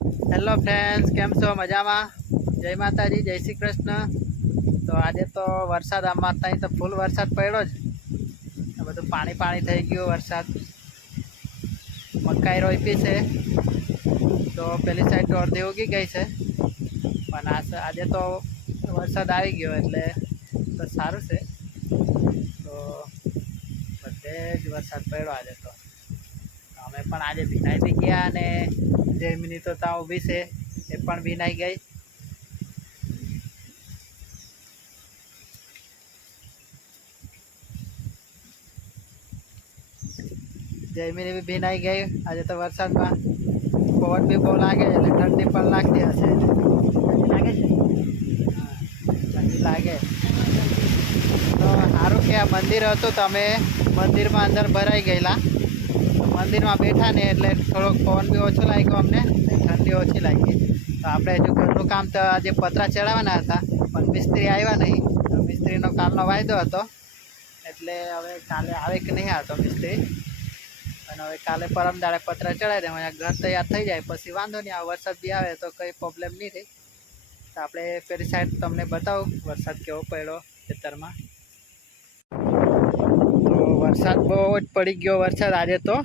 Hello friends, કેમ છો? મજામાં? જય માતાજી, જય શ્રી કૃષ્ણ. તો આજે તો વરસાદ અમાર ત્યાં તો ફૂલ વરસાદ પડ્યો જ. બધું પાણી પાણી થઈ ગયું. વરસાદ મકાઈ રોપી છે તો પેલી સાઈડ તો અડધી ઉગી ગઈ છે, પણ આજે તો વરસાદ આવી ગયો એટલે તો સારું છે. તો બધે જ વરસાદ પડ્યો આજે તો અમે પણ આજે ભીનાઈ બી ગયા અને જયમિની તો ત્યાં ઊભી છે એ પણ ભીનાઈ ગઈ. જયમિની બી ભીનાઈ ગઈ આજે તો વરસાદમાં. પવન બી બહુ લાગે એટલે ઠંડી પણ લાગતી હશે. લાગે છે, હા, ઠંડી લાગે. તો સારું કે આ મંદિર હતું તો અમે મંદિરમાં અંદર ભરાઈ ગયેલા. મંદિરમાં બેઠા ને એટલે થોડોક પવન બી ઓછો લાગ્યો અમને, ઠંડી ઓછી લાગી. તો આપણે હજુ ઘરનું કામ તો આજે પતરા ચડાવવાના હતા, પણ મિસ્ત્રી આવ્યા નહીં. તો મિસ્ત્રીનો કાલનો વાયદો હતો એટલે હવે કાલે આવે કે નહીં આવતો મિસ્ત્રી. અને હવે કાલે પરમ દાડે પતરા ચડાવી દે, ઘર તૈયાર થઈ જાય પછી વાંધો નહીં. આ વરસાદ બી આવે તો કંઈ પ્રોબ્લેમ નહીં રહે. તો આપણે પેલી સાઈડ તમને બતાવું વરસાદ કેવો પડ્યો ખેતરમાં. તો વરસાદ બહુ જ પડી ગયો વરસાદ આજે તો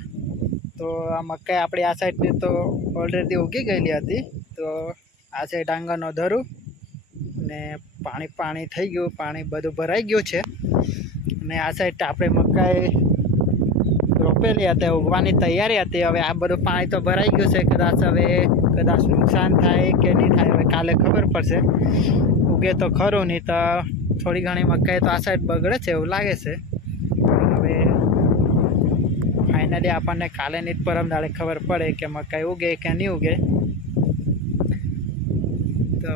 આ મકાઈ આપણી આ સાઈડની તો ઓલરેડી ઉગી ગયેલી હતી. તો આ સાઈડ આંગણનો ધરું ને પાણી થઈ ગયું, પાણી બધું ભરાઈ ગયું છે. અને આ સાઈડ આપણે મકાઈ રોપેલી હતી, ઉગવાની તૈયારી હતી. હવે આ બધું પાણી તો ભરાઈ ગયું છે. કદાચ નુકસાન થાય કે નહીં થાય હવે કાલે ખબર પડશે. ઉગે તો ખરું, નહીં તો થોડી ઘણી મકાઈ તો આ સાઈડ બગડે છે એવું લાગે છે. હવે ફાઇનલી આપણને કાલે ની પરમ દાડે ખબર પડે કે મકાઈ ઉગે કે નહીં ઉગે. તો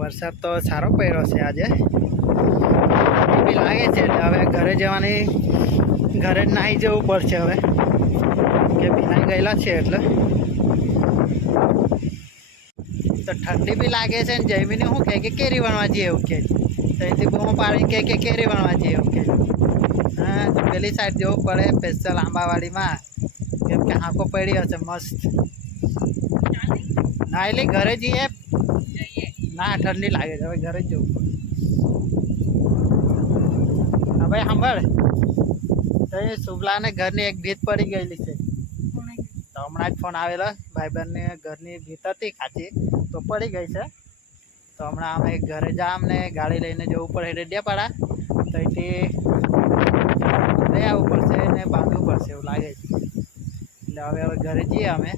વરસાદ તો સારો પડ્યો છે આજે. બી લાગે છે એટલે હવે ઘરે જ નાહી જવું પડશે હવે, કે ભીનાઈ ગયેલા છે એટલે. તો ઠંડી બી લાગે છે ને જયમીને શું કહે કે કેરી વણવા જઈએ એવું કે, તો એથી બહુ પાડી કે કેરી વણવા જઈએ એવું કે. હા, તો પેલી સાઈડ જવું પડે સ્પેશિયલ આંબાવાડીમાં, કેમ કે હાંકો પડી હશે મસ્ત. ના એટલે ઘરે જઈએ ના, ઠંડી લાગે છે હવે ઘરે જ જવું પડે. હા ભાઈ સાંભળ, તો એ શુભલાને ઘરની એક ભીત પડી ગયેલી છે. તો હમણાં જ ફોન આવેલો, ભાઈબંધને ઘરની ભીત હતી કાચી તો પડી ગઈ છે. તો હમણાં અમે ઘરે અમને ગાડી લઈને જવું પડે ડેડિયાપાડા. તો એથી લઈ આવવું પડશે ને બાંધવું પડશે એવું લાગે છે. એટલે હવે ઘરે જઈએ અમે.